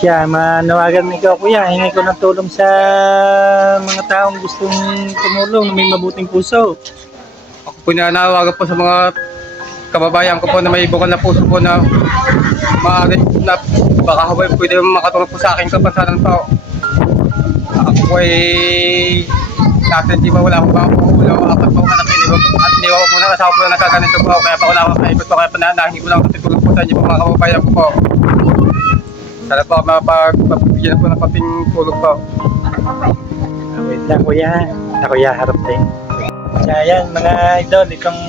Siya, manawagan mo ikaw kuya, hingi ko ng tulong sa mga taong gustong tumulong, may mabuting puso. Ako po nananawagan po sa mga kababayan ko po na may bukal na puso po na maaari na baka pwede makatulong po sa akin kapansanan po. Ako po ay natin di ba wala akong ulo, apat po anak iniwan ko po ng asawa po na nagkaganito po, kaya pa wala akong kaikot po, kaya panahingi ko lang tutulong po sa inyo po mga kababayan ko po. Sana po mapagbigyan po ng konting tulong po. Wait lang kuya, ako kuya harap tayo. Kaya yan mga idol, itong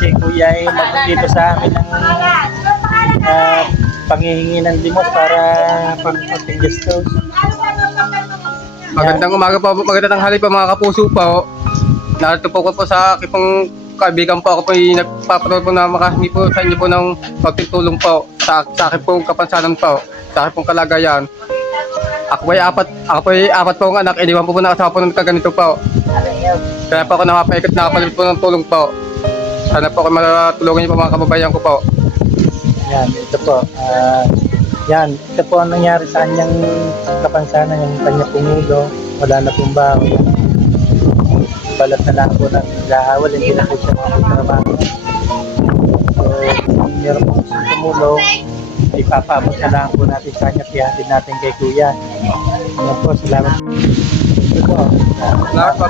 si kuya ay dito sa amin ng panghihingi ng limos para pang-konting gastos. Magandang umaga po, magandang tanghali po mga kapuso po. Narito po ko po sa aking pong kaibigan po. Ako po ay nagpapanood po na makahingi po sa inyo po ng pagtutulong po sa aking pong kapansanan po, sa aking pong kalagayan. Ako po ay apat po ang anak, iniwan po ng asawa po ng kaganito po. Kaya po ako nakapalipit po ng tulong po. Sana po ako matulungan niyo po mga kababayan ko po. Yan, ito po. Yan, ito po ang nangyari sa kanyang kapansanan, yung kanya pumulo, wala na pong baho. Balat na lang po ng gahawal, hindi na po siya makatrabaho. So, kung meron po gusto tumulong, ipapabot na lang po natin sa kanya, pihatid natin kay kuya. Ano po, salamat. Ito po. Salamat po.